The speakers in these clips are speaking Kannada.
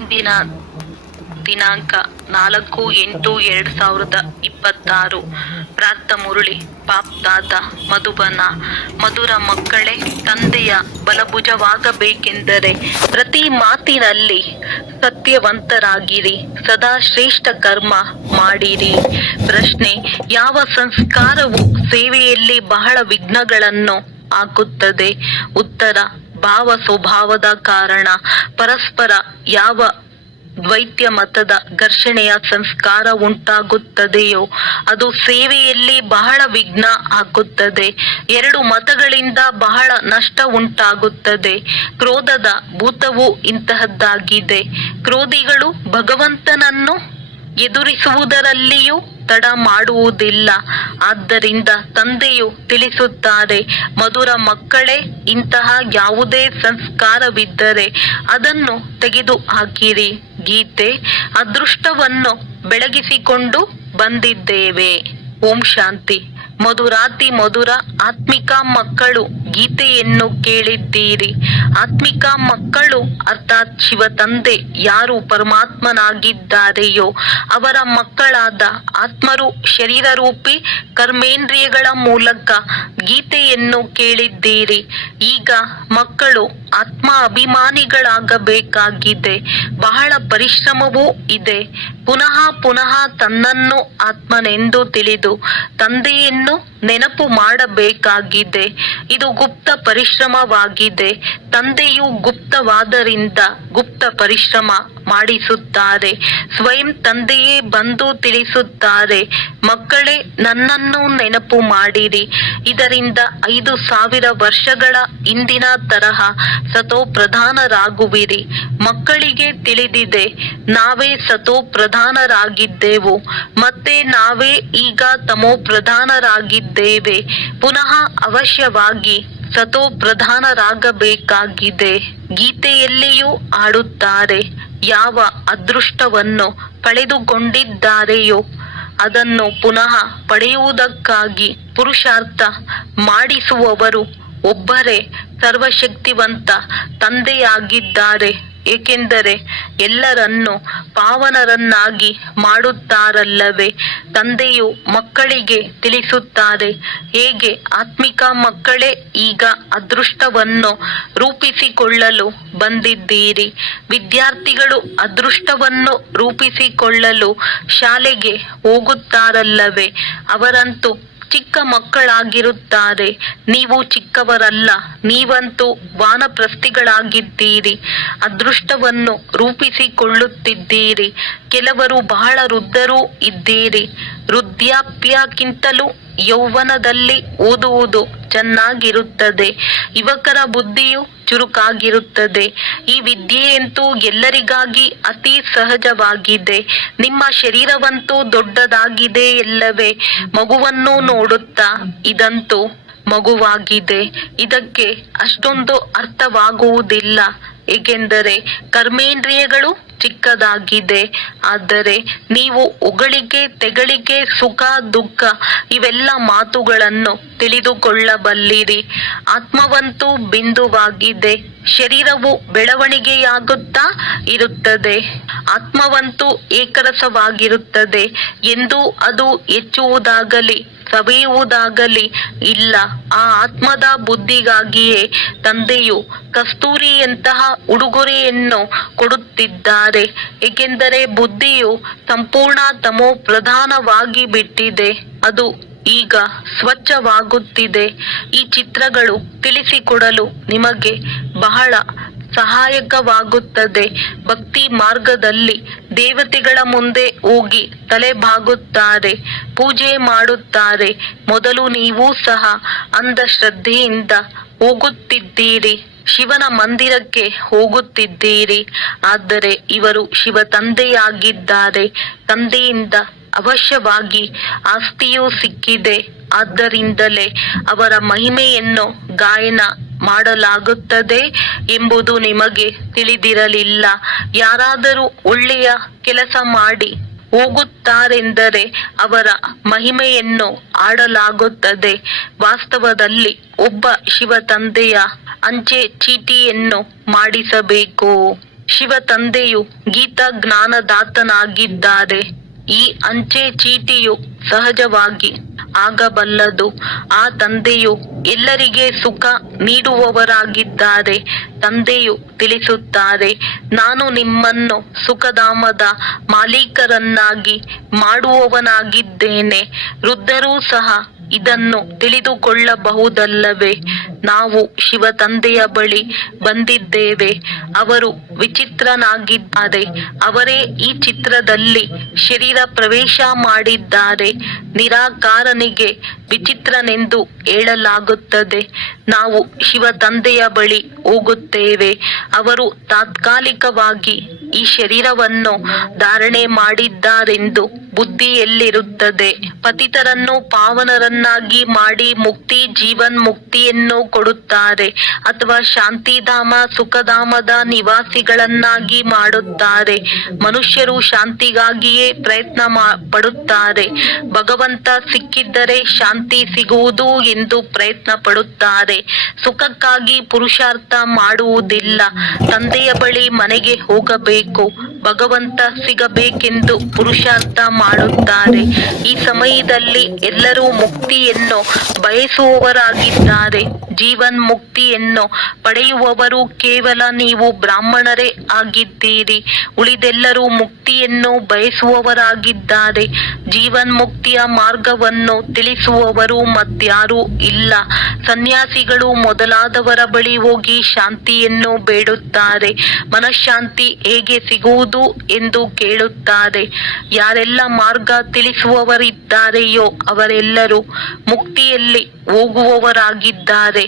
ಇಂದಿನ ದಿನಾಂಕ 4/8/2026. ಪ್ರಾರ್ಥ ಮುರಳಿ ಪಾಪ್ದಾದ ಮಧುಬನ. ಮಧುರ ಮಕ್ಕಳೇ, ತಂದೆಯ ಬಲಭುಜವಾಗಬೇಕೆಂದರೆ ಪ್ರತಿ ಮಾತಿನಲ್ಲಿ ಸತ್ಯವಂತರಾಗಿರಿ, ಸದಾ ಶ್ರೇಷ್ಠ ಕರ್ಮ ಮಾಡಿರಿ. ಪ್ರಶ್ನೆ: ಯಾವ ಸಂಸ್ಕಾರವು ಸೇವೆಯಲ್ಲಿ ಬಹಳ ವಿಘ್ನಗಳನ್ನು ಹಾಕುತ್ತದೆ? ಉತ್ತರ: ಭಾವ ಸ್ವಭಾವದ ಕಾರಣ. ಪರಸ್ಪರ ಯಾವ ದ್ವೈತ ಮತದ ಘರ್ಷಣೆಯ ಸಂಸ್ಕಾರ ಉಂಟಾಗುತ್ತದೆಯೋ ಅದು ಸೇವೆಯಲ್ಲಿ ಬಹಳ ವಿಘ್ನ ಹಾಕುತ್ತದೆ. ಎರಡು ಮತಗಳಿಂದ ಬಹಳ ನಷ್ಟ ಉಂಟಾಗುತ್ತದೆ. ಕ್ರೋಧದ ಭೂತವು ಇಂತಹದ್ದಾಗಿದೆ. ಕ್ರೋಧಿಗಳು ಭಗವಂತನನ್ನು ಎದುರಿಸುವುದರಲ್ಲಿಯೂ ತಡ ಮಾಡುವುದಿಲ್ಲ. ಆದ್ದರಿಂದ ತಂದೆಯು ತಿಳಿಸುತ್ತಾರೆ, ಮಧುರ ಮಕ್ಕಳೇ, ಇಂತಹ ಯಾವುದೇ ಸಂಸ್ಕಾರವಿದ್ದರೆ ಅದನ್ನು ತೆಗೆದು ಹಾಕಿರಿ. ಗೀತೆ: ಅದೃಷ್ಟವನ್ನು ಬೆಳಗಿಸಿಕೊಂಡು ಬಂದಿದ್ದೇವೆ. ಓಂ ಶಾಂತಿ. ಮಧುರಾತಿ ಮಧುರ ಆತ್ಮಿಕ ಮಕ್ಕಳು, ಗೀತೆಯನ್ನು ಕೇಳಿದ್ದೀರಿ. ಆತ್ಮಿಕ ಮಕ್ಕಳು ಅರ್ಥಾತ್ ಶಿವ ತಂದೆ ಯಾರು ಪರಮಾತ್ಮನಾಗಿದ್ದಾರೆಯೋ ಅವರ ಮಕ್ಕಳಾದ ಆತ್ಮರು ಶರೀರ ರೂಪಿ ಕರ್ಮೇಂದ್ರಿಯಗಳ ಮೂಲಕ ಗೀತೆಯನ್ನು ಕೇಳಿದ್ದೀರಿ. ಈಗ ಮಕ್ಕಳು ಆತ್ಮ ಅಭಿಮಾನಿಗಳಾಗಬೇಕಾಗಿದೆ. ಬಹಳ ಪರಿಶ್ರಮವೂ ಇದೆ. ಪುನಃ ಪುನಃ ತನ್ನನ್ನು ಆತ್ಮನೆಂದು ತಿಳಿದು ತಂದೆಯನ್ನು ನೆನಪು ಮಾಡಬೇಕಾಗಿದೆ. ಇದು ಗುಪ್ತ ಪರಿಶ್ರಮವಾಗಿದೆ. ತಂದೆಯು ಗುಪ್ತವಾದರಿಂದ ಗುಪ್ತ ಪರಿಶ್ರಮ ಮಾಡಿಸುತ್ತಾರೆ. ಸ್ವಯಂ ತಂದೆಯೇ ಬಂದು ತಿಳಿಸುತ್ತಾರೆ, ಮಕ್ಕಳೇ, ನನ್ನನ್ನು ನೆನಪು ಮಾಡಿರಿ. ಇದರಿಂದ 5000 ವರ್ಷಗಳ ಹಿಂದಿನ ತರಹ ಸತೋ ಪ್ರಧಾನರಾಗುವಿರಿ. ಮಕ್ಕಳಿಗೆ ತಿಳಿದಿದೆ, ನಾವೇ ಸತೋ ಪ್ರಧಾನರಾಗಿದ್ದೆವು, ಮತ್ತೆ ನಾವೇ ಈಗ ತಮೋ ಪ್ರಧಾನರಾಗಿದ್ದೇವೆ. ಪುನಃ ಅವಶ್ಯವಾಗಿ ಸತೋ ಪ್ರಧಾನರಾಗಬೇಕಾಗಿದೆ. ಗೀತೆಯಲ್ಲಿಯೂ ಆಡುತ್ತಾರೆ, ಯಾವ ಅದೃಷ್ಟವನ್ನು ಕಳೆದುಕೊಂಡಿದ್ದಾರೆಯೋ ಅದನ್ನು ಪುನಃ ಪಡೆಯುವುದಕ್ಕಾಗಿ ಪುರುಷಾರ್ಥ ಮಾಡಿಸುವವರು ಒಬ್ಬರೇ ಸರ್ವಶಕ್ತಿವಂತ ತಂದೆಯಾಗಿದ್ದಾರೆ. ಏಕೆಂದರೆ ಎಲ್ಲರನ್ನೂ ಪಾವನರನ್ನಾಗಿ ಮಾಡುತ್ತಾರಲ್ಲವೇ. ತಂದೆಯು ಮಕ್ಕಳಿಗೆ ತಿಳಿಸುತ್ತಾರೆ, ಹೇಗೆ ಆತ್ಮಿಕ ಮಕ್ಕಳೇ ಈಗ ಅದೃಷ್ಟವನ್ನು ರೂಪಿಸಿಕೊಳ್ಳಲು ಬಂದಿದ್ದೀರಿ. ವಿದ್ಯಾರ್ಥಿಗಳು ಅದೃಷ್ಟವನ್ನು ರೂಪಿಸಿಕೊಳ್ಳಲು ಶಾಲೆಗೆ ಹೋಗುತ್ತಾರಲ್ಲವೇ, ಅವರಂತೂ ಚಿಕ್ಕ ಮಕ್ಕಳಾಗಿರುತ್ತಾರೆ. ನೀವು ಚಿಕ್ಕವರಲ್ಲ, ನೀವಂತೂ ವಾನಪ್ರಸ್ಥಿಗಳಾಗಿದ್ದೀರಿ. ಅದೃಷ್ಟವನ್ನು ರೂಪಿಸಿಕೊಳ್ಳುತ್ತಿದ್ದೀರಿ. ಕೆಲವರು ಬಹಳ ವೃದ್ಧರೂ ಇದ್ದೀರಿ. ವೃದ್ಧಾಪ್ಯಕ್ಕಿಂತಲೂ ಯೌವನದಲ್ಲಿ ಓದುವುದು ಚೆನ್ನಾಗಿರುತ್ತದೆ. ಯುವಕರ ಬುದ್ಧಿಯು ಚುರುಕಾಗಿರುತ್ತದೆ. ಈ ವಿದ್ಯೆಯಂತೂ ಎಲ್ಲರಿಗಾಗಿ ಅತಿ ಸಹಜವಾಗಿದೆ. ನಿಮ್ಮ ಶರೀರವಂತೂ ದೊಡ್ಡದಾಗಿದೆ ಎಲ್ಲವೇ. ಮಗುವನ್ನು ನೋಡುತ್ತಾ, ಇದಂತೂ ಮಗುವಾಗಿದೆ, ಇದಕ್ಕೆ ಅಷ್ಟೊಂದು ಅರ್ಥವಾಗುವುದಿಲ್ಲ, ಏಕೆಂದರೆ ಕರ್ಮೇಂದ್ರಿಯಗಳು ಚಿಕ್ಕದಾಗಿದೆ. ಆದರೆ ನೀವು ಹೊಗಳಿಕೆ, ತೆಗಳಿಕೆ, ಸುಖ, ದುಃಖ ಇವೆಲ್ಲ ಮಾತುಗಳನ್ನು ತಿಳಿದುಕೊಳ್ಳಬಲ್ಲಿರಿ. ಆತ್ಮವಂತೂ ಬಿಂದುವಾಗಿದೆ. ಶರೀರವು ಬೆಳವಣಿಗೆಯಾಗುತ್ತಾ ಇರುತ್ತದೆ. ಆತ್ಮವಂತೂ ಏಕರಸವಾಗಿರುತ್ತದೆ. ಎಂದು ಅದು ಹೆಚ್ಚುವುದಾಗಲಿ ಸವೆಯುವುದಾಗಲಿ ಇಲ್ಲ. ಆ ಆತ್ಮದ ಬುದ್ಧಿಗಾಗಿಯೇ ತಂದೆಯು ಕಸ್ತೂರಿಯಂತಹ ಉಡುಗೊರೆಯನ್ನು ಕೊಡುತ್ತಿದ್ದಾರೆ. ಏಕೆಂದರೆ ಬುದ್ಧಿಯು ಸಂಪೂರ್ಣ ತಮೋ ಪ್ರಧಾನವಾಗಿ ಬಿಟ್ಟಿದೆ. ಅದು ಈಗ ಸ್ವಚ್ಛವಾಗುತ್ತಿದೆ. ಈ ಚಿತ್ರಗಳು ತಿಳಿಸಿಕೊಡಲು ನಿಮಗೆ ಬಹಳ ಸಹಾಯಕವಾಗುತ್ತದೆ. ಭಕ್ತಿ ಮಾರ್ಗದಲ್ಲಿ ದೇವತೆಗಳ ಮುಂದೆ ಹೋಗಿ ತಲೆಬಾಗುತ್ತಾರೆ, ಪೂಜೆ ಮಾಡುತ್ತಾರೆ. ಮೊದಲು ನೀವು ಸಹ ಅಂಧಶ್ರದ್ಧೆಯಿಂದ ಹೋಗುತ್ತಿದ್ದೀರಿ, ಶಿವನ ಮಂದಿರಕ್ಕೆ ಹೋಗುತ್ತಿದ್ದೀರಿ. ಆದರೆ ಇವರು ಶಿವ ತಂದೆಯಾಗಿದ್ದಾರೆ. ತಂದೆಯಿಂದ ಅವಶ್ಯವಾಗಿ ಆಸ್ತಿಯೂ ಸಿಕ್ಕಿದೆ. ಆದ್ದರಿಂದಲೇ ಅವರ ಮಹಿಮೆಯನ್ನು ಗಾಯನ ಮಾಡಲಾಗುತ್ತದೆ ಎಂಬುದು ನಿಮಗೆ ತಿಳಿದಿರಲಿಲ್ಲ. ಯಾರಾದರೂ ಒಳ್ಳೆಯ ಕೆಲಸ ಮಾಡಿ ಹೋಗುತ್ತಾರೆಂದರೆ ಅವರ ಮಹಿಮೆಯನ್ನು ಆಡಲಾಗುತ್ತದೆ. ವಾಸ್ತವದಲ್ಲಿ ಒಬ್ಬ ಶಿವ ತಂದೆಯ ಅಂಚೆ ಚೀಟಿಯನ್ನು ಮಾಡಿಸಬೇಕು. ಶಿವ ತಂದೆಯು ಗೀತಾ ಜ್ಞಾನದಾತನಾಗಿದ್ದಾರೆ. ಈ ಅಂಚೆ ಚೀಟಿಯು ಸಹಜವಾಗಿ ಆಗಬಲ್ಲದು. ಆ ತಂದೆಯು ಎಲ್ಲರಿಗೆ ಸುಖ ನೀಡುವವರಾಗಿದ್ದಾರೆ. ತಂದೆಯು ತಿಳಿಸುತ್ತಾರೆ, ನಾನು ನಿಮ್ಮನ್ನು ಸುಖಧಾಮದ ಮಾಲೀಕರನ್ನಾಗಿ ಮಾಡುವವನಾಗಿದ್ದೇನೆ. ವೃದ್ಧರೂ ಸಹ ಇದನ್ನು ತಿಳಿದುಕೊಳ್ಳಬಹುದಲ್ಲವೇ? ನಾವು ಶಿವ ತಂದೆಯ ಬಳಿ ಬಂದಿದ್ದೇವೆ. ಅವರು ವಿಚಿತ್ರನಾಗಿದ್ದಾರೆ. ಅವರೇ ಈ ಚಿತ್ರದಲ್ಲಿ ಶರೀರ ಪ್ರವೇಶ ಮಾಡಿದ್ದಾರೆ. ನಿರಾಕಾರನಿಗೆ ವಿಚಿತ್ರನೆಂದು ಹೇಳಲಾಗುತ್ತದೆ. ನಾವು ಶಿವ ತಂದೆಯ ಬಳಿ ಹೋಗುತ್ತೇವೆ. ಅವರು ತಾತ್ಕಾಲಿಕವಾಗಿ ಈ ಶರೀರವನ್ನು ಧಾರಣೆ ಮಾಡಿದ್ದಾರೆಂದು ಬುದ್ಧಿಯಲ್ಲಿರುತ್ತದೆ. ಪತಿತರನ್ನು ಪಾವನರನ್ನಾಗಿ ಮಾಡಿ ಮುಕ್ತಿ ಜೀವನ್ ಮುಕ್ತಿಯನ್ನು ಕೊಡುತ್ತಾರೆ, ಅಥವಾ ಶಾಂತಿಧಾಮ ಸುಖಧಾಮದ ನಿವಾಸಿಗಳನ್ನಾಗಿ ಮಾಡುತ್ತಾರೆ. ಮನುಷ್ಯರು ಶಾಂತಿಗಾಗಿಯೇ ಪ್ರಯತ್ನ ಪಡುತ್ತಾರೆ. ಭಗವಂತ ಸಿಕ್ಕಿದ್ದರೆ ಶಾಂತಿ ಸಿಗುವುದು ಎಂದು ಪ್ರಯತ್ನ ಪಡುತ್ತಾರೆ. ಸುಖಕ್ಕಾಗಿ ಪುರುಷಾರ್ಥ ಮಾಡುವುದಿಲ್ಲ. ತಂದೆಯ ಬಳಿ ಮನೆಗೆ ಹೋಗಬೇಕು, ಭಗವಂತ ಸಿಗಬೇಕೆಂದು ಪುರುಷಾರ್ಥ ಮಾಡುತ್ತಾರೆ. ಈ ಸಮಯದಲ್ಲಿ ಎಲ್ಲರೂ ಮುಕ್ತಿಯನ್ನು ಬಯಸುವವರಾಗಿದ್ದಾರೆ. ಜೀವನ್ ಮುಕ್ತಿಯನ್ನು ಪಡೆಯುವವರು ಕೇವಲ ನೀವು ಬ್ರಾಹ್ಮಣರೇ ಆಗಿದ್ದೀರಿ. ಉಳಿದೆಲ್ಲರೂ ಮುಕ್ತಿಯನ್ನು ಬಯಸುವವರಾಗಿದ್ದಾರೆ. ಜೀವನ್ ಮುಕ್ತಿಯ ಮಾರ್ಗವನ್ನು ತಿಳಿಸುವವರು ಮತ್ಯಾರೂ ಇಲ್ಲ. ಸನ್ಯಾಸಿಗಳು ಮೊದಲಾದವರ ಬಳಿ ಹೋಗಿ ಶಾಂತಿಯನ್ನು ಬೇಡುತ್ತಾರೆ. ಮನಃಶಾಂತಿ ಹೇಗೆ ಸಿಗುವುದು ಎಂದು ಕೇಳುತ್ತಾರೆ. ಯಾರೆಲ್ಲ ಮಾರ್ಗ ತಿಳಿಸುವವರಿದ್ದಾರೆಯೋ ಅವರೆಲ್ಲರೂ ಮುಕ್ತಿಯಲ್ಲಿ ಹೋಗುವವರಾಗಿದ್ದಾರೆ.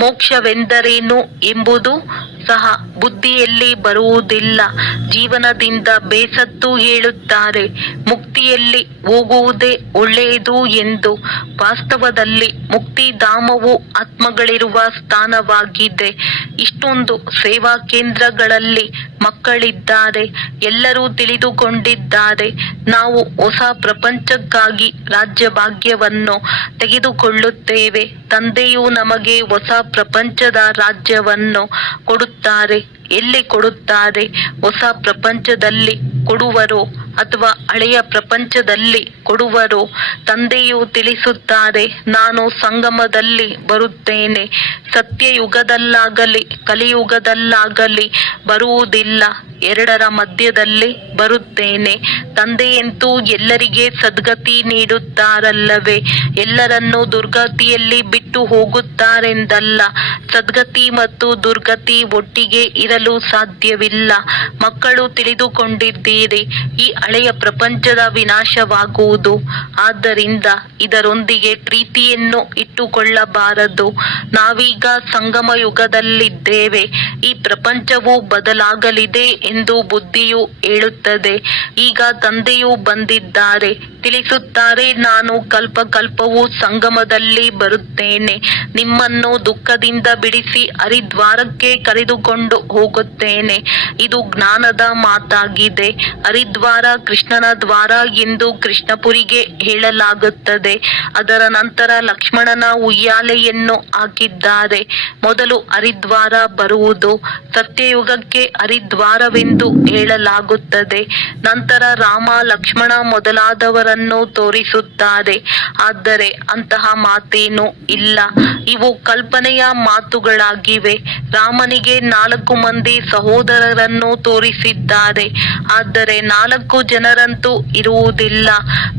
ಮೋಕ್ಷವೆಂದರೇನು ಎಂಬುದು ಸಹ ಬುದ್ಧಿಯಲ್ಲಿ ಬರುವುದಿಲ್ಲ. ಜೀವನದಿಂದ ಬೇಸತ್ತು ಹೇಳುತ್ತಾರೆ, ಮುಕ್ತಿಯಲ್ಲಿ ಹೋಗುವುದೇ ಒಳ್ಳೆಯದು ಎಂದು. ವಾಸ್ತವದಲ್ಲಿ ಮುಕ್ತಿಧಾಮವು ಆತ್ಮಗಳಿರುವ ಸ್ಥಾನವಾಗಿದೆ. ಇಷ್ಟೊಂದು ಸೇವಾ ಕೇಂದ್ರಗಳಲ್ಲಿ ಮಕ್ಕಳಿದ್ದಾರೆ. ಎಲ್ಲರೂ ತಿಳಿದುಕೊಂಡಿದ್ದಾರೆ, ನಾವು ಹೊಸ ಪ್ರಪಂಚಕ್ಕಾಗಿ ರಾಜ್ಯ ಭಾಗ್ಯವನ್ನು ತೆಗೆದುಕೊಳ್ಳುತ್ತೇವೆ. ತಂದೆಯು ನಮಗೆ ಹೊಸ ಪ್ರಪಂಚದ ರಾಜ್ಯವನ್ನು ಕೊಡುತ್ತಾರೆ. ಎಲ್ಲಿ ಕೊಡುತ್ತಾರೆ? ಹೊಸ ಪ್ರಪಂಚದಲ್ಲಿ ಕೊಡುವರೋ ಅಥವಾ ಹಳೆಯ ಪ್ರಪಂಚದಲ್ಲಿ ಕೊಡುವರೋ? ತಂದೆಯು ತಿಳಿಸುತ್ತಾರೆ, ನಾನು ಸಂಗಮದಲ್ಲಿ ಬರುತ್ತೇನೆ. ಸತ್ಯಯುಗದಲ್ಲಾಗಲಿ ಕಲಿಯುಗದಲ್ಲಾಗಲಿ ಬರುವುದಿಲ್ಲ, ಎರಡರ ಮಧ್ಯದಲ್ಲಿ ಬರುತ್ತೇನೆ. ತಂದೆಯಂತೂ ಎಲ್ಲರಿಗೆ ಸದ್ಗತಿ ನೀಡುತ್ತಾರಲ್ಲವೇ? ಎಲ್ಲರನ್ನೂ ದುರ್ಗತಿಯಲ್ಲಿ ಬಿಟ್ಟು ಹೋಗುತ್ತಾರೆಂದಲ್ಲ. ಸದ್ಗತಿ ಮತ್ತು ದುರ್ಗತಿ ಒಟ್ಟಿಗೆ ಇರಲು ಸಾಧ್ಯವಿಲ್ಲ. ಮಕ್ಕಳು ತಿಳಿದುಕೊಂಡಿದ್ದೀರಿ, ಈ ಹಳೆಯ ಪ್ರಪಂಚದ ವಿನಾಶವಾಗುವುದು. ಆದ್ದರಿಂದ ಇದರೊಂದಿಗೆ ಪ್ರೀತಿಯನ್ನು ಇಟ್ಟುಕೊಳ್ಳಬಾರದು. ನಾವೀಗ ಸಂಗಮ ಯುಗದಲ್ಲಿದ್ದೇವೆ. ಈ ಪ್ರಪಂಚವು ಬದಲಾಗಲಿದೆ ಎಂದು ಬುದ್ಧಿಯು ಹೇಳುತ್ತದೆ. ಈಗ ತಂದೆಯು ಬಂದಿದ್ದಾರೆ, ತಿಳಿಸುತ್ತಾರೆ, ನಾನು ಕಲ್ಪಕಲ್ಪವೂ ಸಂಗಮದಲ್ಲಿ ಬರುತ್ತೇನೆ. ನಿಮ್ಮನ್ನು ದುಃಖದಿಂದ ಬಿಡಿಸಿ ಹರಿದ್ವಾರಕ್ಕೆ ಕರೆದುಕೊಂಡು ಹೋಗುತ್ತೇನೆ. ಇದು ಜ್ಞಾನದ ಮಾತಾಗಿದೆ. ಹರಿದ್ವಾರ ಕೃಷ್ಣನ ದ್ವಾರ ಎಂದು ಕೃಷ್ಣಪುರಿಗೆ ಹೇಳಲಾಗುತ್ತದೆ. ಅದರ ನಂತರ ಲಕ್ಷ್ಮಣನ ಉಯ್ಯಾಲೆಯನ್ನು ಹಾಕಿದ್ದಾರೆ. ಮೊದಲು ಹರಿದ್ವಾರ ಬರುವುದು. ಸತ್ಯಯುಗಕ್ಕೆ ಹರಿದ್ವಾರವೆಂದು ಹೇಳಲಾಗುತ್ತದೆ. ನಂತರ ರಾಮ ಲಕ್ಷ್ಮಣ ಮೊದಲಾದವರನ್ನು ತೋರಿಸುತ್ತಾರೆ. ಆದರೆ ಅಂತಹ ಮಾತೇನೂ ಇಲ್ಲ. ಇವು ಕಲ್ಪನೆಯ ಮಾತುಗಳಾಗಿವೆ. ರಾಮನಿಗೆ 4 ಮಂದಿ ಸಹೋದರರನ್ನು ತೋರಿಸಿದ್ದಾರೆ, ಆದರೆ 4 ಜನರಂತೂ ಇರುವುದಿಲ್ಲ.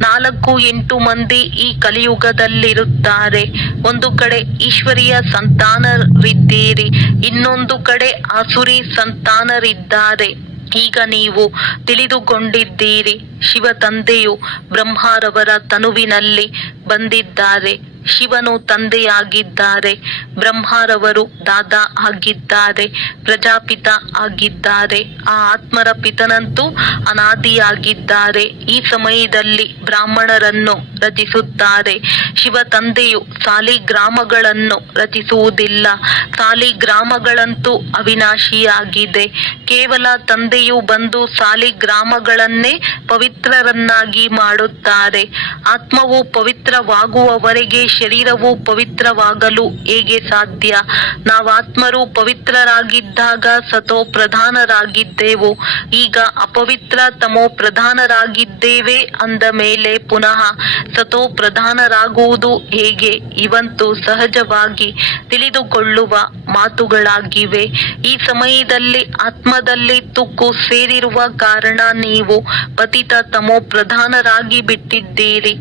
4-8 ಮಂದಿ ಈ ಕಲಿಯುಗದಲ್ಲಿರುತ್ತಾರೆ. ಒಂದು ಕಡೆ ಈಶ್ವರಿಯ ಸಂತಾನರಿದ್ದೀರಿ, ಇನ್ನೊಂದು ಕಡೆ ಆಸುರಿ ಸಂತಾನರಿದ್ದಾರೆ. ಈಗ ನೀವು ತಿಳಿದುಕೊಂಡಿದ್ದೀರಿ, ಶಿವ ತಂದೆಯು ಬ್ರಹ್ಮರವರ ತನುವಿನಲ್ಲಿ ಬಂದಿದ್ದಾರೆ. ಶಿವನು ತಂದೆಯಾಗಿದ್ದಾರೆ, ಬ್ರಹ್ಮರವರು ದಾದಾ ಆಗಿದ್ದಾರೆ, ಪ್ರಜಾಪಿತ ಆಗಿದ್ದಾರೆ. ಆ ಆತ್ಮರ ಪಿತನಂತೂ ಅನಾದಿಯಾಗಿದ್ದಾರೆ. ಈ ಸಮಯದಲ್ಲಿ ಬ್ರಾಹ್ಮಣರನ್ನು ರಚಿಸುತ್ತಾರೆ. ಶಿವ ತಂದೆಯು ಸಾಲಿಗ್ರಾಮಗಳನ್ನು ರಚಿಸುವುದಿಲ್ಲ. ಸಾಲಿಗ್ರಾಮಗಳಂತೂ ಅವಿನಾಶಿಯಾಗಿದೆ. ಕೇವಲ ತಂದೆಯು ಬಂದು ಸಾಲಿಗ್ರಾಮಗಳನ್ನೇ ಪವಿತ್ರರನ್ನಾಗಿ ಮಾಡುತ್ತಾರೆ. ಆತ್ಮವು ಪವಿತ್ರವಾಗುವವರೆಗೆ ಶರೀರವು ಪವಿತ್ರವಾಗಲು ಹೇಗೆ ಸಾಧ್ಯ? ನಾವಾತ್ಮರು ಪವಿತ್ರರಾಗಿದ್ದಾಗ ಸತೋ ಪ್ರಧಾನರಾಗಿದ್ದೆವು. ಈಗ ಅಪವಿತ್ರ ತಮೋ ಪ್ರಧಾನರಾಗಿದ್ದೇವೆ ಅಂದ ಮೇಲೆ ಪುನಃ ಸತೋ ಪ್ರಧಾನರಾಗುವುದು ಹೇಗೆ? ಇವಂತೂ ಸಹಜವಾಗಿ ತಿಳಿದುಕೊಳ್ಳುವ ಮಾತುಗಳಾಗಿವೆ. ಈ ಸಮಯದಲ್ಲಿ ಆತ್ಮದಲ್ಲಿ ತುಕ್ಕು ಸೇರಿರುವ ಕಾರಣ ನೀವು ಪತಿತ ತಮೋ ಪ್ರಧಾನರಾಗಿ ಬಿಟ್ಟಿದ್ದೀರಿ.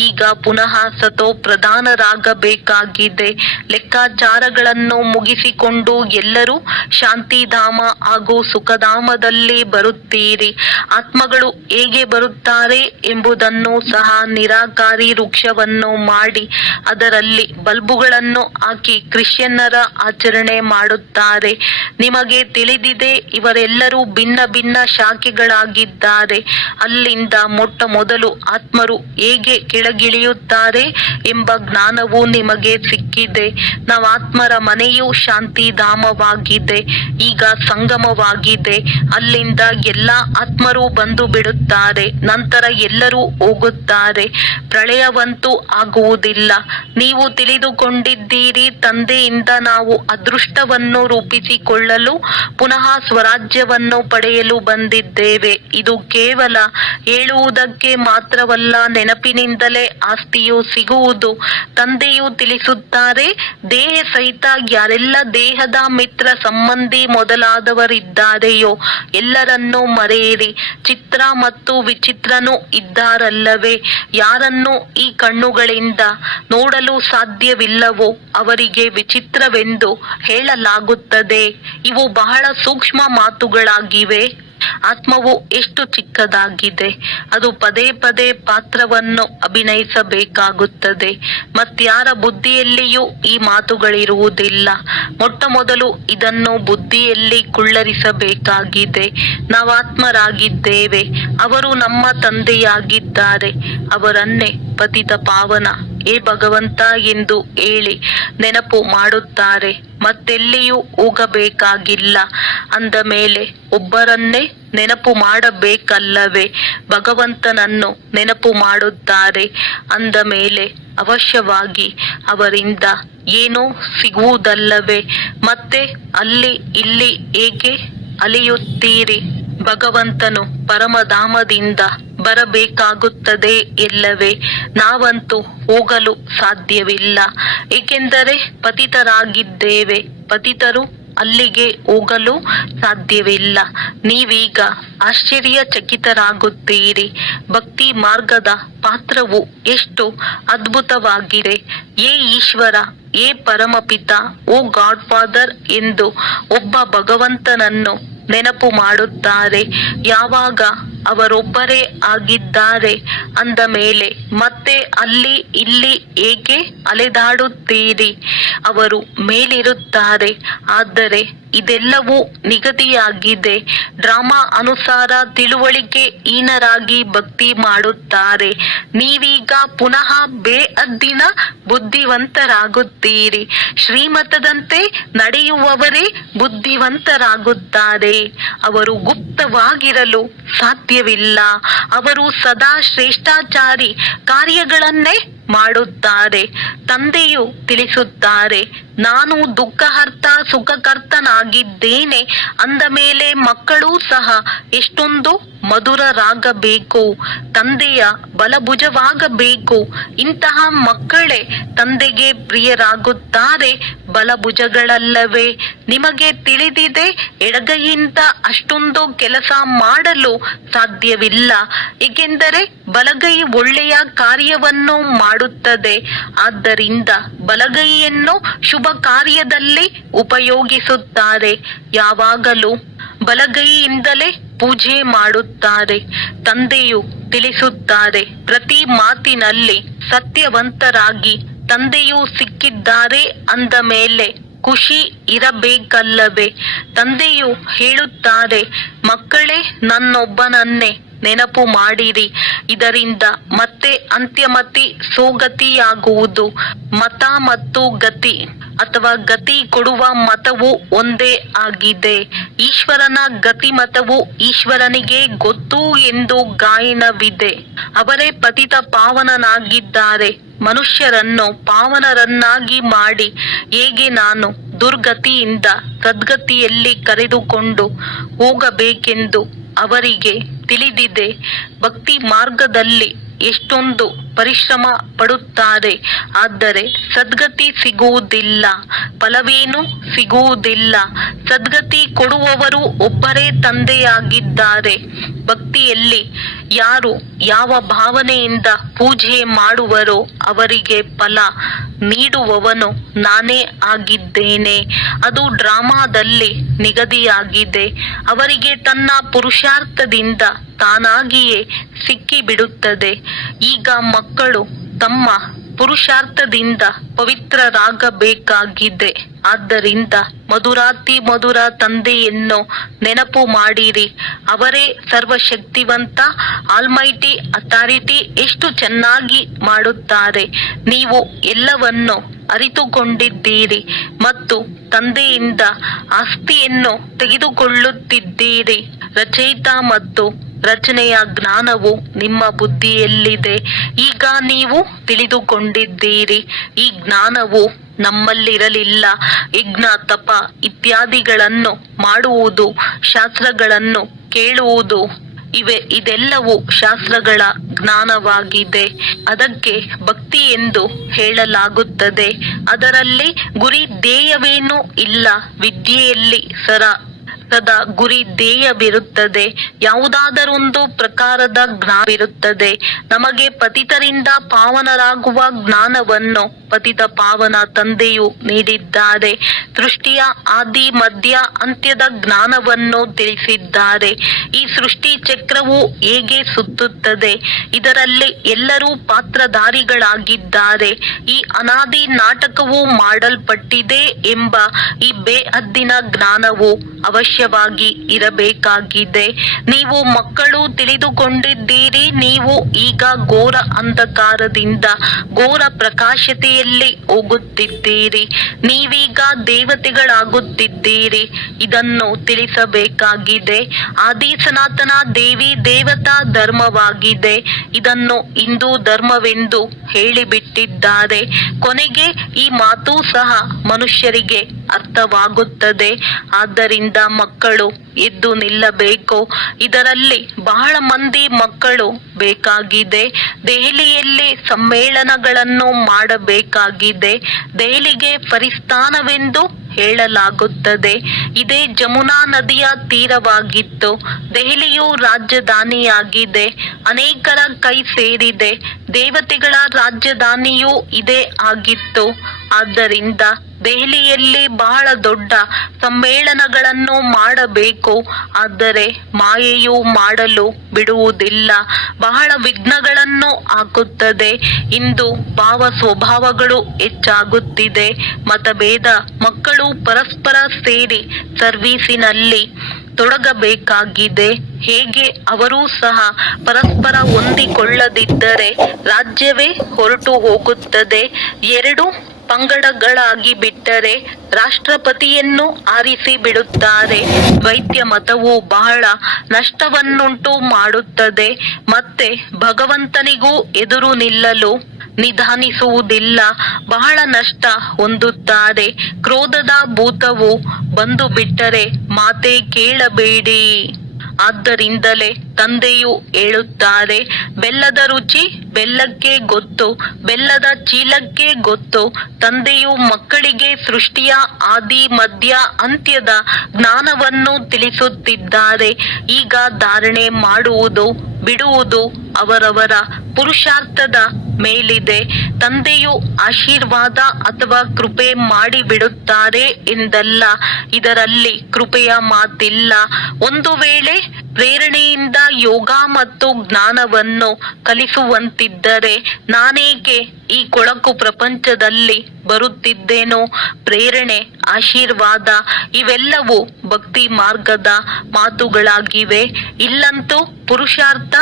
ಈಗ ಪುನಃ ಸತೋ ಪ್ರಧಾನರಾಗಬೇಕಾಗಿದೆ. ಲೆಕ್ಕಾಚಾರಗಳನ್ನು ಮುಗಿಸಿಕೊಂಡು ಎಲ್ಲರೂ ಶಾಂತಿಧಾಮ ಹಾಗೂ ಸುಖಧಾಮದಲ್ಲಿ ಬರುತ್ತೀರಿ. ಆತ್ಮಗಳು ಹೇಗೆ ಬರುತ್ತಾರೆ ಎಂಬುದನ್ನು ಸಹ ನಿರಾಕಾರಿ ವೃಕ್ಷವನ್ನು ಮಾಡಿ ಅದರಲ್ಲಿ ಬಲ್ಬುಗಳನ್ನು ಹಾಕಿ ಕ್ರಿಶ್ಚಿಯನ್ನರ ಆಚರಣೆ ಮಾಡುತ್ತಾರೆ. ನಿಮಗೆ ತಿಳಿದಿದೆ, ಇವರೆಲ್ಲರೂ ಭಿನ್ನ ಭಿನ್ನ ಶಾಖೆಗಳಾಗಿದ್ದಾರೆ. ಅಲ್ಲಿಂದ ಮೊಟ್ಟ ಮೊದಲು ಆತ್ಮರು ಹೇಗೆ ಕೆಳಗಿಳಿಯುತ್ತಾರೆ ಎಂಬ ಜ್ಞಾನವು ನಿಮಗೆ ಸಿಕ್ಕಿದೆ. ನಾವಾತ್ಮರ ಮನೆಯು ಶಾಂತಿಧಾಮವಾಗಿದೆ, ಈಗ ಸಂಗಮವಾಗಿದೆ. ಅಲ್ಲಿಂದ ಎಲ್ಲ ಆತ್ಮರು ಬಂದು ಬಿಡುತ್ತಾರೆ, ನಂತರ ಎಲ್ಲರೂ ಹೋಗುತ್ತಾರೆ. ಪ್ರಳಯವಂತೂ ಆಗುವುದಿಲ್ಲ. ನೀವು ತಿಳಿದುಕೊಂಡಿದ್ದೀರಿ, ತಂದೆಯಿಂದ ನಾವು ಅದೃಷ್ಟವನ್ನು ರೂಪಿಸಿಕೊಳ್ಳಲು ಪುನಃ ಸ್ವರಾಜ್ಯವನ್ನು ಪಡೆಯಲು ಬಂದಿದ್ದೇವೆ. ಇದು ಕೇವಲ ಹೇಳುವುದಕ್ಕೆ ಮಾತ್ರವಲ್ಲ, ನೆನಪಿನಿಂದಲೇ ಆಸ್ತಿಯು ಸಿಗುವುದು. ತಂದೆಯು ತಿಳಿಸುತ್ತಾರೆ, ದೇಹ ಸಹಿತ ಯಾರೆಲ್ಲ ದೇಹದ ಮಿತ್ರ ಸಂಬಂಧಿ ಮೊದಲಾದವರಿದ್ದಾರೆಯೋ ಎಲ್ಲರನ್ನೂ ಮರೆಯಿರಿ. ಚಿತ್ರ ಮತ್ತು ವಿಚಿತ್ರನೂ ಇದ್ದಾರಲ್ಲವೇ? ಯಾರನ್ನು ಈ ಕಣ್ಣುಗಳಿಂದ ನೋಡಲು ಸಾಧ್ಯವಿಲ್ಲವೋ ಅವರಿಗೆ ವಿಚಿತ್ರವೆಂದು ಹೇಳಲಾಗುತ್ತದೆ. ಇವು ಬಹಳ ಸೂಕ್ಷ್ಮ ಮಾತುಗಳಾಗಿವೆ. ಆತ್ಮವು ಎಷ್ಟು ಚಿಕ್ಕದಾಗಿದೆ. ಅದು ಪದೇ ಪದೇ ಪಾತ್ರವನ್ನು ಅಭಿನಯಿಸಬೇಕಾಗುತ್ತದೆ. ಮತ್ಯಾರ ಬುದ್ಧಿಯಲ್ಲಿಯೂ ಈ ಮಾತುಗಳಿರುವುದಿಲ್ಲ. ಮೊಟ್ಟ ಮೊದಲು ಇದನ್ನು ಬುದ್ಧಿಯಲ್ಲಿ ಕುಳ್ಳರಿಸಬೇಕಾಗಿದೆ. ನಾವಾತ್ಮರಾಗಿದ್ದೇವೆ, ಅವರು ನಮ್ಮ ತಂದೆಯಾಗಿದ್ದಾರೆ. ಅವರನ್ನೇ ಪತಿತ ಪಾವನ ಏ ಭಗವಂತ ಎಂದು ಹೇಳಿ ನೆನಪು ಮಾಡುತ್ತಾರೆ. ಮತ್ತೆಲ್ಲಿಯೂ ಹೋಗಬೇಕಾಗಿಲ್ಲ. ಅಂದ ಮೇಲೆ ಒಬ್ಬರನ್ನೇ ನೆನಪು ಮಾಡಬೇಕಲ್ಲವೇ? ಭಗವಂತನನ್ನು ನೆನಪು ಮಾಡುತ್ತಾರೆ ಅಂದ ಮೇಲೆ ಅವಶ್ಯವಾಗಿ ಅವರಿಂದ ಏನೋ ಸಿಗುವುದಲ್ಲವೇ? ಮತ್ತೆ ಅಲ್ಲಿ ಇಲ್ಲಿ ಏಕೆ ಅಲೆಯುತ್ತೀರಿ? ಭಗವಂತನು ಪರಮಧಾಮದಿಂದ ಬರಬೇಕಾಗುತ್ತದೆ ಎಲ್ಲವೇ? ನಾವಂತೂ ಹೋಗಲು ಸಾಧ್ಯವಿಲ್ಲ, ಏಕೆಂದರೆ ಪತಿತರಾಗಿದ್ದೇವೆ. ಪತಿತರು ಅಲ್ಲಿಗೆ ಹೋಗಲು ಸಾಧ್ಯವಿಲ್ಲ. ನೀವೀಗ ಆಶ್ಚರ್ಯಚಕಿತರಾಗುತ್ತೀರಿ. ಭಕ್ತಿ ಮಾರ್ಗದ ಪಾತ್ರವು ಎಷ್ಟು ಅದ್ಭುತವಾಗಿದೆ. ಏ ಈಶ್ವರ, ಏ ಪರಮಪಿತ, ಓ ಗಾಡ್ ಫಾದರ್ ಎಂದು ಒಬ್ಬ ಭಗವಂತನನ್ನು ನೆನಪು ಮಾಡುತ್ತಾರೆ. ಯಾವಾಗ ಅವರೊಬ್ಬರೇ ಆಗಿದ್ದಾರೆ ಅಂದ ಮೇಲೆ ಮತ್ತೆ ಅಲ್ಲಿ ಇಲ್ಲಿ ಏಕೆ ಅಲೆದಾಡುತ್ತೀರಿ? ಅವರು ಮೇಲಿರುತ್ತಾರೆ. ಆದರೆ ಇದೆಲ್ಲವೂ ನಿಗದಿಯಾಗಿದೆ. ಡ್ರಾಮಾ ಅನುಸಾರ ತಿಳುವಳಿಕೆ ಹೀನರಾಗಿ ಭಕ್ತಿ ಮಾಡುತ್ತಾರೆ. ನೀವೀಗ ಪುನಃ ಬೇಅದ್ದಿನ ಬುದ್ಧಿವಂತರಾಗುತ್ತೀರಿ. ಶ್ರೀಮತದಂತೆ ನಡೆಯುವವರೇ ಬುದ್ಧಿವಂತರಾಗುತ್ತಾರೆ. ಅವರು ಗುಪ್ತವಾಗಿರಲು ಸಾಧ್ಯವಿಲ್ಲ. ಅವರು ಸದಾ ಶ್ರೇಷ್ಠಾಚಾರಿ ಕಾರ್ಯಗಳನ್ನೇ ಮಾಡುತ್ತಾರೆ. ತಂದೆಯು ತಿಳಿಸುತ್ತಾರೆ, ನಾನು ದುಃಖಹರ್ತ ಸುಖಕರ್ತನಾಗಿದ್ದೇನೆ ಅಂದ ಮೇಲೆ ಮಕ್ಕಳೂ ಸಹ ಎಷ್ಟೊಂದು ಮಧುರರಾಗಬೇಕು, ತಂದೆಯ ಬಲಭುಜವಾಗಬೇಕು. ಇಂತಹ ಮಕ್ಕಳೇ ತಂದೆಗೆ ಪ್ರಿಯರಾಗುತ್ತಾರೆ. ಬಲಭುಜಗಳಲ್ಲವೇ? ನಿಮಗೆ ತಿಳಿದಿದೆ, ಎಡಗೈಯಿಂದ ಅಷ್ಟೊಂದು ಕೆಲಸ ಮಾಡಲು ಸಾಧ್ಯವಿಲ್ಲ, ಏಕೆಂದರೆ ಬಲಗೈ ಒಳ್ಳೆಯ ಕಾರ್ಯವನ್ನು ಮಾಡುತ್ತದೆ. ಆದ್ದರಿಂದ ಬಲಗೈಯನ್ನು ಶುಭ ಕಾರ್ಯದಲ್ಲಿ ಉಪಯೋಗಿಸುತ್ತಾರೆ. ಯಾವಾಗಲೂ ಬಲಗೈಯಿಂದಲೇ ಪೂಜೆ ಮಾಡುತ್ತಾರೆ. ತಂದೆಯು ತಿಳಿಸುತ್ತಾರೆ, ಪ್ರತಿ ಮಾತಿನಲ್ಲಿ ಸತ್ಯವಂತರಾಗಿ ತಂದೆಯು ಸಿಕ್ಕಿದ್ದಾರೆ ಅಂದ ಮೇಲೆ ಖುಷಿ ಇರಬೇಕಲ್ಲವೇ? ತಂದೆಯು ಹೇಳುತ್ತಾರೆ, ಮಕ್ಕಳೇ, ನನ್ನೊಬ್ಬನನ್ನೇ ನೆನಪು ಮಾಡಿರಿ. ಇದರಿಂದ ಮತ್ತೆ ಅಂತ್ಯಮತಿ ಸೋಗತಿಯಾಗುವುದು. ಮತ ಮತ್ತು ಗತಿ ಅಥವಾ ಗತಿ ಕೊಡುವ ಮತವು ಒಂದೇ ಆಗಿದೆ. ಈಶ್ವರನ ಗತಿ ಮತವು ಈಶ್ವರನಿಗೆ ಗೊತ್ತು ಎಂದು ಗಾಯನವಿದೆ. ಅವರೇ ಪತಿತ ಪಾವನನಾಗಿದ್ದಾರೆ. ಮನುಷ್ಯರನ್ನು ಪಾವನರನ್ನಾಗಿ ಮಾಡಿ ಹೇಗೆ ನಾನು ದುರ್ಗತಿಯಿಂದ ಸದ್ಗತಿಯಲ್ಲಿ ಕರೆದುಕೊಂಡು ಹೋಗಬೇಕೆಂದು ಅವರಿಗೆ ತಿಳಿದಿದೆ. ಭಕ್ತಿ ಮಾರ್ಗದಲ್ಲಿ ಎಷ್ಟೊಂದು ಪರಿಶ್ರಮ ಪಡುತ್ತಾರೆ, ಆದರೆ ಸದ್ಗತಿ ಸಿಗುವುದಿಲ್ಲ, ಫಲವೇನು ಸಿಗುವುದಿಲ್ಲ. ಸದ್ಗತಿ ಕೊಡುವವರು ಒಬ್ಬರೇ ತಂದೆಯಾಗಿದ್ದಾರೆ. ಭಕ್ತಿಯಲ್ಲಿ ಯಾರು ಯಾವ ಭಾವನೆಯಿಂದ ಪೂಜೆ ಮಾಡುವರೋ ಅವರಿಗೆ ಫಲ ನೀಡುವವನು ನಾನೇ ಆಗಿದ್ದೇನೆ. ಅದು ಡ್ರಾಮಾದಲ್ಲಿ ನಿಗದಿಯಾಗಿದೆ. ಅವರಿಗೆ ತನ್ನ ಪುರುಷಾರ್ಥದಿಂದ ತಾನಾಗಿಯೇ ಸಿಕ್ಕಿಬಿಡುತ್ತದೆ. ಈಗ ಮಕ್ಕಳು ತಮ್ಮ ಪುರುಷಾರ್ಥದಿಂದ ಪವಿತ್ರರಾಗಬೇಕಾಗಿದೆ. ಆದ್ದರಿಂದ ಮಧುರಾತಿ ಮಧುರ ತಂದೆಯನ್ನು ನೆನಪು ಮಾಡಿರಿ. ಅವರೇ ಸರ್ವಶಕ್ತಿವಂತ ಆಲ್ಮೈಟಿ ಅಥಾರಿಟಿ. ಎಷ್ಟು ಚೆನ್ನಾಗಿ ಮಾಡುತ್ತಾರೆ. ನೀವು ಎಲ್ಲವನ್ನು ಅರಿತುಕೊಂಡಿದ್ದೀರಿ ಮತ್ತು ತಂದೆಯಿಂದ ಆಸ್ತಿಯನ್ನು ತೆಗೆದುಕೊಳ್ಳುತ್ತಿದ್ದೀರಿ. ರಚಯಿತ ಮತ್ತು ರಚನೆಯ ಜ್ಞಾನವು ನಿಮ್ಮ ಬುದ್ಧಿಯಲ್ಲಿದೆ. ಈಗ ನೀವು ತಿಳಿದುಕೊಂಡಿದ್ದೀರಿ. ಈ ಜ್ಞಾನವು ನಮ್ಮಲ್ಲಿರಲಿಲ್ಲ. ಯಜ್ಞ ತಪ ಇತ್ಯಾದಿಗಳನ್ನು ಮಾಡುವುದು, ಶಾಸ್ತ್ರಗಳನ್ನು ಕೇಳುವುದು, ಇದೆಲ್ಲವೂ ಶಾಸ್ತ್ರಗಳ ಜ್ಞಾನವಾಗಿದೆ. ಅದಕ್ಕೆ ಭಕ್ತಿ ಎಂದು ಹೇಳಲಾಗುತ್ತದೆ. ಅದರಲ್ಲಿ ಗುರಿ ಧ್ಯೇಯವೇನೂ ಇಲ್ಲ. ವಿದ್ಯೆಯಲ್ಲಿ ಸದಾ ಗುರಿ ಧ್ಯೇಯವಿರುತ್ತದೆ. ಯಾವುದಾದರೊಂದು ಪ್ರಕಾರದ ಜ್ಞಾನವಿರುತ್ತದೆ. ನಮಗೆ ಪತಿತರಿಂದ ಪಾವನರಾಗುವ ಜ್ಞಾನವನ್ನು ಪತಿತ ಪಾವನ ತಂದೆಯು ನೀಡಿದ್ದಾರೆ. ಸೃಷ್ಟಿಯ ಆದಿ ಮಧ್ಯ ಅಂತ್ಯದ ಜ್ಞಾನವನ್ನು ತಿಳಿಸಿದ್ದಾರೆ. ಈ ಸೃಷ್ಟಿ ಚಕ್ರವು ಹೇಗೆ ಸುತ್ತುತ್ತದೆ, ಇದರಲ್ಲಿ ಎಲ್ಲರೂ ಪಾತ್ರಧಾರಿಗಳಾಗಿದ್ದಾರೆ. ಈ ಅನಾದಿ ನಾಟಕವು ಮಾಡಲ್ಪಟ್ಟಿದೆ ಎಂಬ ಈ ಬೇಹದ್ದಿನ ಜ್ಞಾನವು ಅವಶ್ಯವಾಗಿ ಇರಬೇಕಾಗಿದೆ. ನೀವು ಮಕ್ಕಳು ತಿಳಿದುಕೊಂಡಿದ್ದೀರಿ. ನೀವು ಈಗ ಘೋರ ಅಂಧಕಾರದಿಂದ ಘೋರ ಪ್ರಕಾಶತೆಯಲ್ಲಿ ಹೋಗುತ್ತಿದ್ದೀರಿ. ನೀವೀಗ ದೇವತೆಗಳಾಗುತ್ತಿದ್ದೀರಿ. ಇದನ್ನು ತಿಳಿಸಬೇಕಾಗಿದೆ. ಆದಿ ಸನಾತನ ದೇವಿ ದೇವತಾ ಧರ್ಮವಾಗಿದೆ. ಇದನ್ನು ಹಿಂದೂ ಧರ್ಮವೆಂದು ಹೇಳಿಬಿಟ್ಟಿದ್ದಾರೆ. ಕೊನೆಗೆ ಈ ಮಾತು ಸಹ ಮನುಷ್ಯರಿಗೆ ಅರ್ಥವಾಗುತ್ತದೆ. ಆದ್ದರಿಂದ ಮಕ್ಕಳು ಎದ್ದು ನಿಲ್ಲಬೇಕು. ಇದರಲ್ಲಿ ಬಹಳ ಮಂದಿ ಮಕ್ಕಳು ಬೇಕಾಗಿದೆ. ದೆಹಲಿಯಲ್ಲಿ ಸಮ್ಮೇಳನಗಳನ್ನು ಮಾಡಬೇಕಾಗಿದೆ. ದೆಹಲಿಗೆ ಫರಿಸ್ತಾನವೆಂದು ಹೇಳಲಾಗುತ್ತದೆ. ಇದೇ ಜಮುನಾ ನದಿಯ ತೀರವಾಗಿತ್ತು. ದೆಹಲಿಯು ರಾಜಧಾನಿಯಾಗಿದೆ. ಅನೇಕರ ಕೈ ಸೇರಿದೆ. ದೇವತೆಗಳ ರಾಜಧಾನಿಯೂ ಇದೇ ಆಗಿತ್ತು. ಆದ್ದರಿಂದ ದೆಹಲಿಯಲ್ಲಿ ಬಹಳ ದೊಡ್ಡ ಸಮ್ಮೇಳನಗಳನ್ನು ಮಾಡಬೇಕು. ಆದರೆ ಮಾಯೆಯು ಮಾಡಲು ಬಿಡುವುದಿಲ್ಲ. ಬಹಳ ವಿಘ್ನಗಳನ್ನು ಹಾಕುತ್ತದೆ. ಇಂದು ಭಾವ ಸ್ವಭಾವಗಳು ಹೆಚ್ಚಾಗುತ್ತಿದೆ. ಮತಭೇದ. ಮಕ್ಕಳು ಪರಸ್ಪರ ಸೇರಿ ಸರ್ವೀಸಿನಲ್ಲಿ ತೊಡಗಬೇಕಾಗಿದೆ. ಹೇಗೆ ಅವರೂ ಸಹ ಪರಸ್ಪರ ಹೊಂದಿಕೊಳ್ಳದಿದ್ದರೆ ರಾಜ್ಯವೇ ಹೊರಟು ಹೋಗುತ್ತದೆ. ಎರಡು ಪಂಗಡಗಳಾಗಿ ಬಿಟ್ಟರೆ ರಾಷ್ಟ್ರಪತಿಯನ್ನು ಆರಿಸಿ ಬಿಡುತ್ತಾರೆ. ವೈದ್ಯ ಮತವು ಬಹಳ ನಷ್ಟವನ್ನುಂಟು ಮಾಡುತ್ತದೆ. ಮತ್ತೆ ಭಗವಂತನಿಗೂ ಎದುರು ನಿಲ್ಲಲು ನಿಧಾನಿಸುವುದಿಲ್ಲ. ಬಹಳ ನಷ್ಟ ಹೊಂದುತ್ತಾರೆ. ಕ್ರೋಧದ ಭೂತವು ಬಂದು ಬಿಟ್ಟರೆ ಮಾತೇ ಕೇಳಬೇಡಿ. ಆದ್ದರಿಂದಲೇ ತಂದೆಯು ಹೇಳುತ್ತಾರೆ, ಬೆಲ್ಲದ ರುಚಿ ಬೆಲ್ಲಕ್ಕೆ ಗೊತ್ತು, ಬೆಲ್ಲದ ಚೀಲಕ್ಕೆ ಗೊತ್ತು. ತಂದೆಯು ಮಕ್ಕಳಿಗೆ ಸೃಷ್ಟಿಯ ಆದಿ ಮಧ್ಯ ಅಂತ್ಯದ ಜ್ಞಾನವನ್ನು ತಿಳಿಸುತ್ತಿದ್ದಾರೆ. ಈಗ ಧಾರಣೆ ಮಾಡುವುದು ಬಿಡುವುದು ಅವರವರ ಪುರುಷಾರ್ಥದ ಮೇಲಿದೆ. ತಂದೆಯು ಆಶೀರ್ವಾದ ಅಥವಾ ಕೃಪೆ ಮಾಡಿಬಿಡುತ್ತಾರೆ ಎಂದಲ್ಲ. ಇದರಲ್ಲಿ ಕೃಪೆಯ ಮಾತಿಲ್ಲ. ಒಂದು ವೇಳೆ ಪ್ರೇರಣೆಯಿಂದ ಯೋಗ ಮತ್ತು ಜ್ಞಾನವನ್ನು ಕಲಿಸುವಂತಿದ್ದರೆ ನಾನೇಕೆ ಈ ಕೊಳಕು ಪ್ರಪಂಚದಲ್ಲಿ ಬರುತ್ತಿದ್ದೇನೋ? ಪ್ರೇರಣೆ, ಆಶೀರ್ವಾದ ಇವೆಲ್ಲವೂ ಭಕ್ತಿ ಮಾರ್ಗದ ಮಾತುಗಳಾಗಿವೆ. ಇಲ್ಲಂತೂ ಪುರುಷಾರ್ಥ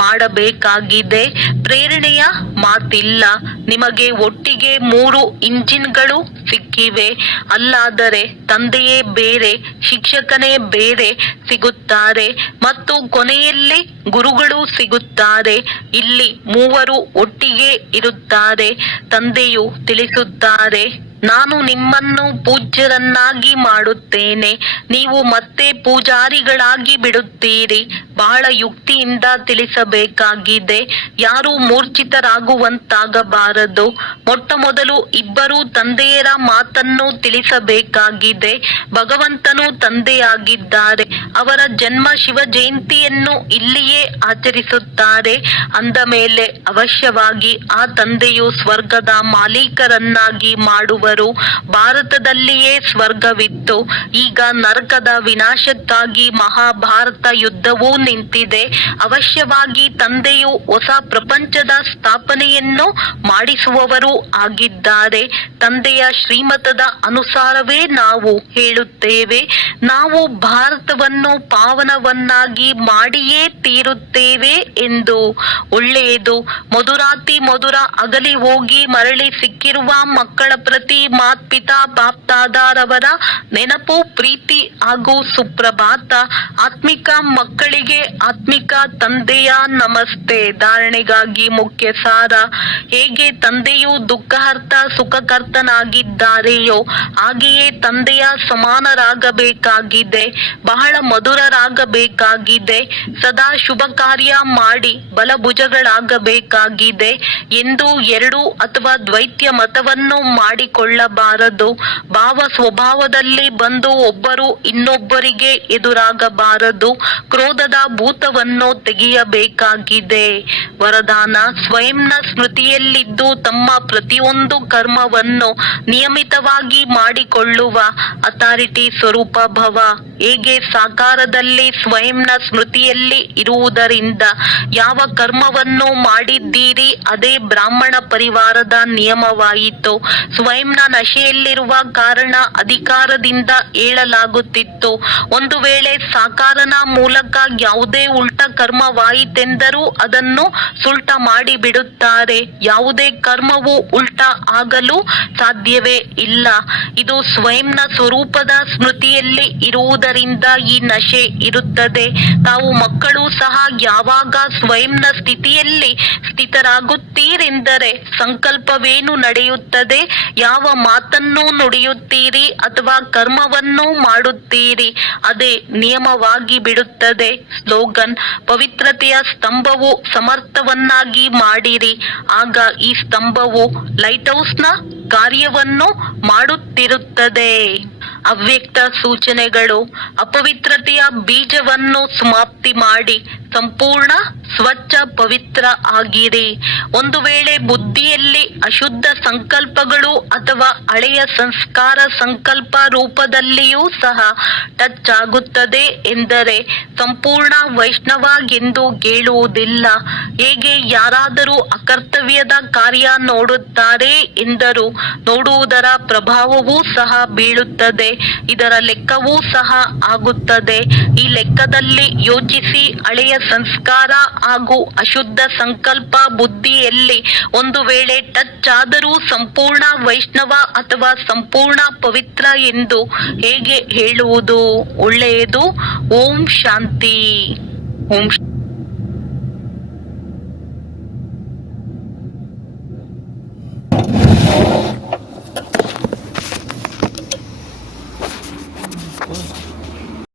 ಮಾಡಬೇಕಾಗಿದೆ. ಪ್ರೇರಣೆಯ ಮಾತಿಲ್ಲ. ನಿಮಗೆ ಒಟ್ಟಿಗೆ 3 ಇಂಜಿನ್ಗಳು ಸಿಕ್ಕಿವೆ. ಅಲ್ಲಾದರೆ ತಂದೆಯೇ ಬೇರೆ, ಶಿಕ್ಷಕನೇ ಬೇರೆ ಸಿಗುತ್ತಾರೆ ಮತ್ತು ಕೊನೆಯಲ್ಲಿ ಗುರುಗಳು ಸಿಗುತ್ತಾರೆ. ಇಲ್ಲಿ 3 ಒಟ್ಟಿಗೆ ಇರುತ್ತಾರೆ. ತಂದೆಯು ತಿಳಿಸುತ್ತಾರೆ, ನಾನು ನಿಮ್ಮನ್ನು ಪೂಜ್ಯರನ್ನಾಗಿ ಮಾಡುತ್ತೇನೆ, ನೀವು ಮತ್ತೆ ಪೂಜಾರಿಗಳಾಗಿ ಬಿಡುತ್ತೀರಿ. ಬಹಳ ಯುಕ್ತಿಯಿಂದ ತಿಳಿಸಬೇಕಾಗಿದೆ. ಯಾರೂ ಮೂರ್ಛಿತರಾಗುವಂತಾಗಬಾರದು. ಮೊಟ್ಟಮೊದಲು ಇಬ್ಬರು ತಂದೆಯರ ಮಾತನ್ನು ತಿಳಿಸಬೇಕಾಗಿದೆ. ಭಗವಂತನು ತಂದೆಯಾಗಿದ್ದಾರೆ. ಅವರ ಜನ್ಮ ಶಿವ ಜಯಂತಿಯನ್ನು ಇಲ್ಲಿಯೇ ಆಚರಿಸುತ್ತಾರೆ. ಅಂದ ಮೇಲೆ ಅವಶ್ಯವಾಗಿ ಆ ತಂದೆಯು ಸ್ವರ್ಗದ ಮಾಲೀಕರನ್ನಾಗಿ ಮಾಡುವರು. ಭಾರತದಲ್ಲಿಯೇ ಸ್ವರ್ಗವಿತ್ತು. ಈಗ ನರಕದ ವಿನಾಶಕ್ಕಾಗಿ ಮಹಾಭಾರತ ಯುದ್ಧವೂ ನಿಂತಿದೆ. ಅವಶ್ಯವಾಗಿ ತಂದೆಯು ಹೊಸ ಪ್ರಪಂಚದ ಸ್ಥಾಪನೆಯನ್ನು ಮಾಡಿಸುವವರು ಆಗಿದ್ದಾರೆ. ತಂದೆಯ ಶ್ರೀಮತದ ಅನುಸಾರವೇ ನಾವು ಹೇಳುತ್ತೇವೆ. ನಾವು ಭಾರತವನ್ನು ಪಾವನವನ್ನಾಗಿ ಮಾಡಿಯೇ ತೀರುತ್ತೇವೆ ಎಂದು. ಒಳ್ಳೆಯದು. ಮಧುರಾತಿ ಮಧುರ ಅಗಲಿ ಹೋಗಿ ಮರಳಿ ಸಿಕ್ಕಿರುವ ಮಕ್ಕಳ ಪ್ರತಿ ಮಾತ್ಪಿತಾ ಬಾಪ್ದಾದಾರವರ ನೆನಪು, ಪ್ರೀತಿ ಹಾಗೂ ಸುಪ್ರಭಾತ. ಆತ್ಮಿಕ ಮಕ್ಕಳಿಗೆ ಆತ್ಮಿಕ ತಂದೆಯ ನಮಸ್ತೆ. ಧಾರಣೆಗಾಗಿ ಮುಖ್ಯ ಸಾರ. ಹೇಗೆ ತಂದೆಯು ದುಃಖಹರ್ತ ಸುಖಕರ್ತನಾಗಿದ್ದಾರೆಯೋ ಹಾಗೆಯೇ ತಂದೆಯ ಸಮಾನರಾಗಬೇಕಾಗಿದೆ. ಬಹಳ ಮಧುರರಾಗಬೇಕಾಗಿದೆ. ಸದಾ ಶುಭ ಕಾರ್ಯ ಮಾಡಿ ಬಲಭುಜಗಳಾಗಬೇಕಾಗಿದೆ ಎಂದು 2 ಅಥವಾ ದ್ವೈತ್ಯ ಮತವನ್ನು ಮಾಡಿಕೊಳ್ಳಬಾರದು. ಭಾವ ಸ್ವಭಾವದಲ್ಲಿ ಬಂದು ಒಬ್ಬರು ಇನ್ನೊಬ್ಬರಿಗೆ ಎದುರಾಗಬಾರದು. ಕ್ರೋಧದ ಭೂತವನ್ನು ತೆಗೆಯಬೇಕಾಗಿದೆ. ವರದಾನ: ಸ್ವಯಂನ ಸ್ಮೃತಿಯಲ್ಲಿದ್ದು ತಮ್ಮ ಪ್ರತಿಯೊಂದು ಕರ್ಮವನ್ನು ನಿಯಮಿತವಾಗಿ ಮಾಡಿಕೊಳ್ಳುವ ಅಥಾರಿಟಿ ಸ್ವರೂಪ ಭವ. ಹೇಗೆ ಸಾಕಾರದಲ್ಲಿ ಸ್ವಯಂನ ಸ್ಮೃತಿಯಲ್ಲಿ ಇರುವುದರಿಂದ ಯಾವ ಕರ್ಮವನ್ನು ಮಾಡಿದ್ದೀರಿ ಅದೇ ಬ್ರಾಹ್ಮಣ ಪರಿವಾರದ ನಿಯಮವಾಯಿತು. ಸ್ವಯಂನ ನಶೆಯಲ್ಲಿರುವ ಕಾರಣ ಅಧಿಕಾರದಿಂದ ಏಳಲಾಗುತ್ತಿತ್ತು. ಒಂದು ವೇಳೆ ಸಾಕಾರನ ಮೂಲಕ ಯಾವುದೇ ಉಲ್ಟ ಕರ್ಮವಾಯಿತೆಂದರೂ ಅದನ್ನು ಸುಲ್ಟ ಮಾಡಿಬಿಡುತ್ತಾರೆ. ಯಾವುದೇ ಕರ್ಮವು ಉಲ್ಟ ಆಗಲು ಸಾಧ್ಯವೇ ಇಲ್ಲ. ಇದು ಸ್ವಯಂನ ಸ್ವರೂಪದ ಸ್ಮೃತಿಯಲ್ಲಿ ಇರುವುದರಿಂದ ಈ ನಶೆ ಇರುತ್ತದೆ. ತಾವು ಮಕ್ಕಳು ಸಹ ಯಾವಾಗ ಸ್ವಯಂನ ಸ್ಥಿತಿಯಲ್ಲಿ ಸ್ಥಿತರಾಗುತ್ತೀರೆಂದರೆ ಸಂಕಲ್ಪವೇನು ನಡೆಯುತ್ತದೆ, ಯಾವ ಮಾತನ್ನು ನುಡಿಯುತ್ತೀರಿ ಅಥವಾ ಕರ್ಮವನ್ನು ಮಾಡುತ್ತೀರಿ ಅದೇ ನಿಯಮವಾಗಿ ಬಿಡುತ್ತದೆ. ಸ್ಲೋಗನ್: ಪವಿತ್ರತೆಯ ಸ್ತಂಭವು ಸಮರ್ಥವನ್ನಾಗಿ ಮಾಡಿರಿ. ಆಗ ಈ ಸ್ತಂಭವು ಲೈಟ್ ಹೌಸ್ನ ಕಾರ್ಯವನ್ನು ಮಾಡುತ್ತಿರುತ್ತದೆ. ಅವ್ಯಕ್ತ ಸೂಚನೆಗಳು: ಅಪವಿತ್ರತೆಯ ಬೀಜವನ್ನು ಸಮಾಪ್ತಿ ಮಾಡಿ ಸಂಪೂರ್ಣ ಸ್ವಚ್ಛ ಪವಿತ್ರ ಆಗಿರಿ. ಒಂದು ವೇಳೆ ಬುದ್ಧಿಯಲ್ಲಿ ಅಶುದ್ಧ ಸಂಕಲ್ಪಗಳು ಅಥವಾ ಹಳೆಯ ಸಂಸ್ಕಾರ ಸಂಕಲ್ಪ ರೂಪದಲ್ಲಿಯೂ ಸಹ ಟಚ್ ಆಗುತ್ತದೆ ಎಂದರೆ ಸಂಪೂರ್ಣ ವೈಷ್ಣವ ಎಂದು ಹೇಳುವುದಿಲ್ಲ. ಹೇಗೆ ಯಾರಾದರೂ ಅಕರ್ತವ್ಯದ ಕಾರ್ಯ ನೋಡುತ್ತಾರೆ ಎಂದರೂ ನೋಡುವುದರ ಪ್ರಭಾವವೂ ಸಹ ಬೀಳುತ್ತದೆ. ಇದರ ಲೆಕ್ಕವೂ ಸಹ ಆಗುತ್ತದೆ. ಈ ಲೆಕ್ಕದಲ್ಲಿ ಯೋಚಿಸಿ, ಹಳೆಯ ಸಂಸ್ಕಾರ ಹಾಗೂ ಅಶುದ್ಧ ಸಂಕಲ್ಪ ಬುದ್ಧಿಯಲ್ಲಿ ಒಂದು ವೇಳೆ ಟಚ್ ಆದರೂ ಸಂಪೂರ್ಣ ವೈಷ್ಣವ ಅಥವಾ ಸಂಪೂರ್ಣ ಪವಿತ್ರ ಎಂದು ಹೇಗೆ ಹೇಳುವುದು? ಒಳ್ಳೆಯದು. ಓಂ ಶಾಂತಿ. ಓಂ